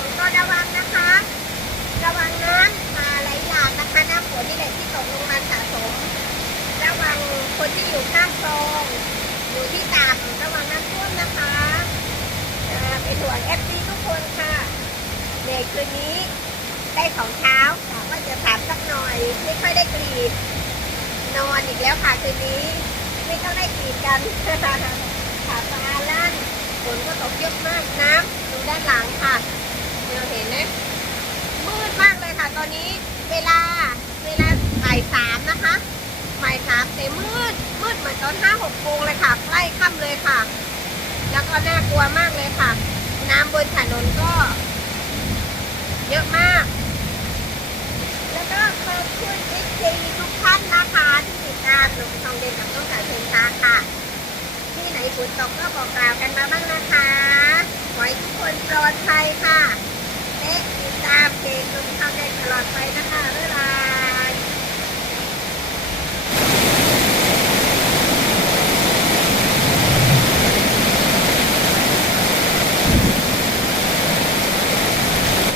องก็ระวังนะคะระวังน้ำมาไหลหลากนะคะน้ำฝนนี่แหละที่ตกลงมาสะสมระวังคนที่อยู่ข้างคลองอยู่ที่ต่ำระวังน้ำท่วมนะคะเป็นห่วงFCทุกคนค่ะในคืนนี้ได้ของเช้ากะว่าจะถามสักหน่อยไม่ค่อยได้กรีดนอนอีกแล้วค่ะคืนนี้ไม่ต้องได้กรีดกันขาปลาลั่นฝนก็ตกเยอะมากน้ำดูด้านหลังค่ะเราเห็นนะมืดมากเลยค่ะตอนนี้เวลาบ่ายสามนะคะบ่ายสามแต่มืดเหมือนตอน5-6 โมงเลยค่ะใกล้ค่ำเลยค่ะแล้วก็น่ากลัวมากเลยค่ะน้ำบนถนนก็เยอะมากแล้วก็ขอบคุณFCทุกท่านนะคะที่ติดตามหนุ่มทองเด่นกับน้องสาวเชิญชาค่ะที่ไหนฝนตกก็บอกกล่าวกันมาบ้างนะคะขอให้ทุกคนปลอดภัยค่ะและติดตามเพจหนุ่มทองเด่นตลอดไปนะคะบ๊ายบาย